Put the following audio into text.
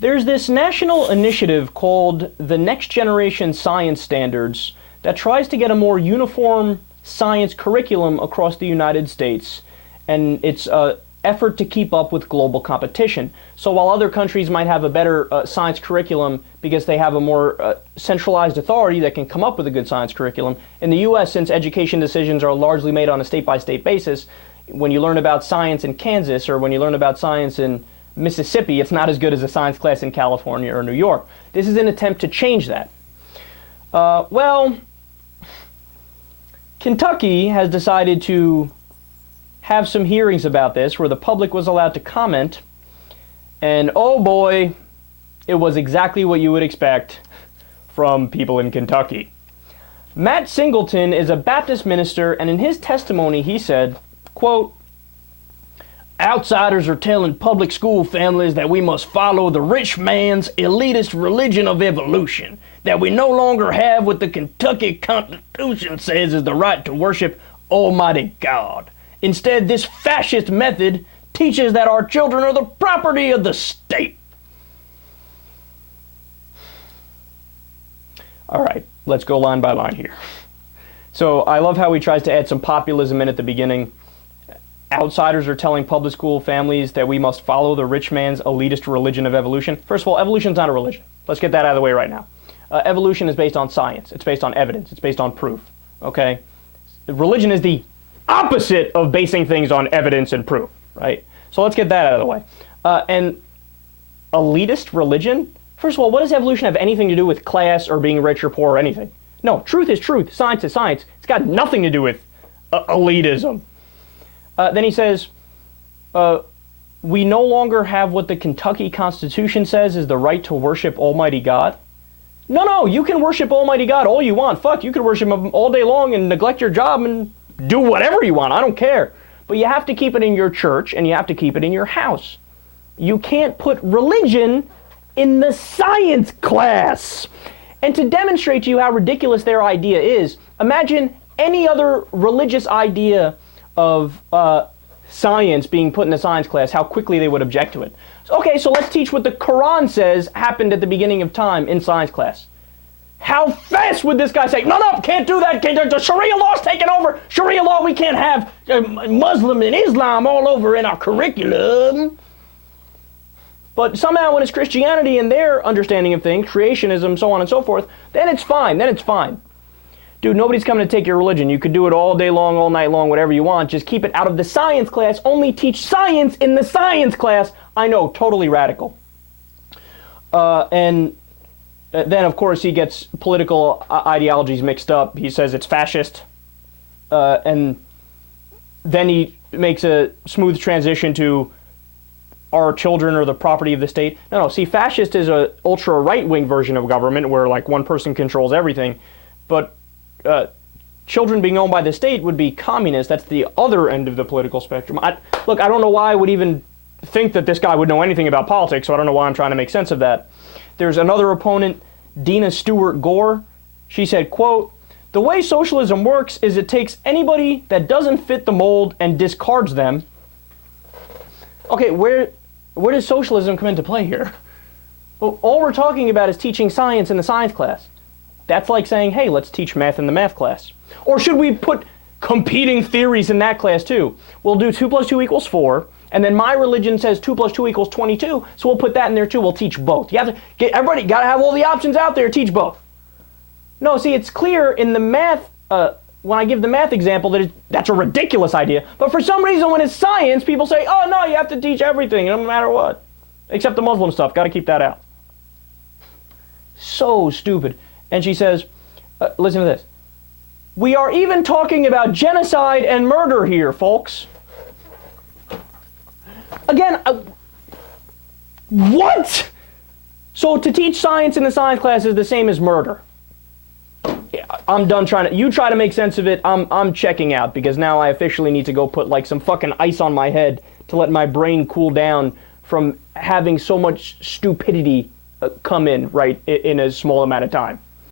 There's this national initiative called the Next Generation Science Standards that tries to get a more uniform science curriculum across the United States, and it's an effort to keep up with global competition. So while other countries might have a better science curriculum because they have a more centralized authority that can come up with a good science curriculum, in the U.S., since education decisions are largely made on a state-by-state basis, when you learn about science in Kansas or when you learn about science in Mississippi, it's not as good as a science class in California or New York. This is an attempt to change that. Well, Kentucky has decided to have some hearings about this where the public was allowed to comment, and oh boy, it was exactly what you would expect from people in Kentucky. Matt Singleton is a Baptist minister, and in his testimony he said, quote, "Outsiders are telling public school families that we must follow the rich man's elitist religion of evolution, that we no longer have what the Kentucky Constitution says is the right to worship Almighty God. Instead, this fascist method teaches that our children are the property of the state." All right, let's go line by line here. So I love how he tries to add some populism in at the beginning. Outsiders are telling public school families that we must follow the rich man's elitist religion of evolution. First of all, evolution's not a religion. Let's get that out of the way right now. Evolution is based on science. It's based on evidence. It's based on proof. Okay? Religion is the opposite of basing things on evidence and proof, right? So let's get that out of the way. And elitist religion? First of all, what does evolution have anything to do with class or being rich or poor or anything? No, truth is truth. Science is science. It's got nothing to do with elitism. Then he says, we no longer have what the Kentucky Constitution says is the right to worship Almighty God. No, you can worship Almighty God all you want. Fuck, you can worship Him all day long and neglect your job and do whatever you want. I don't care. But you have to keep it in your church and you have to keep it in your house. You can't put religion in the science class. And to demonstrate to you how ridiculous their idea is, imagine any other religious idea of science being put in a science class, how quickly they would object to it. Okay, so let's teach what the Quran says happened at the beginning of time in science class. How fast would this guy say, no, can't do that, the Sharia law's taking over, Sharia law, we can't have Muslim and Islam all over in our curriculum. But somehow when it's Christianity and their understanding of things, creationism, so on and so forth, then it's fine. Dude, nobody's coming to take your religion. You could do it all day long, all night long, whatever you want. Just keep it out of the science class. Only teach science in the science class. I know, totally radical. And then, of course, he gets political ideologies mixed up. He says it's fascist. And then he makes a smooth transition to our children are the property of the state. No, see, fascist is a ultra right-wing version of government where like one person controls everything. But children being owned by the state would be communist. That's the other end of the political spectrum. Look, I don't know why I would even think that this guy would know anything about politics, so I don't know why I'm trying to make sense of that. There's another opponent, Dina Stewart Gore. She said, quote, "The way socialism works is it takes anybody that doesn't fit the mold and discards them." Okay, where does socialism come into play here? Well, all we're talking about is teaching science in the science class. That's like saying, hey, let's teach math in the math class. Or should we put competing theories in that class too? We'll do 2 + 2 = 4, and then my religion says 2 + 2 = 22, so we'll put that in there too. We'll teach both. You have to get everybody, got to have all the options out there, teach both. No, see, it's clear in the math, when I give the math example, that's a ridiculous idea. But for some reason, when it's science, people say, oh no, you have to teach everything, no matter what. Except the Muslim stuff, got to keep that out. So stupid. And she says, listen to this. "We are even talking about genocide and murder here, folks." Again, what? So to teach science in the science class is the same as murder. I'm done trying to, you try to make sense of it, I'm checking out, because now I officially need to go put like some fucking ice on my head to let my brain cool down from having so much stupidity come in, right, in a small amount of time.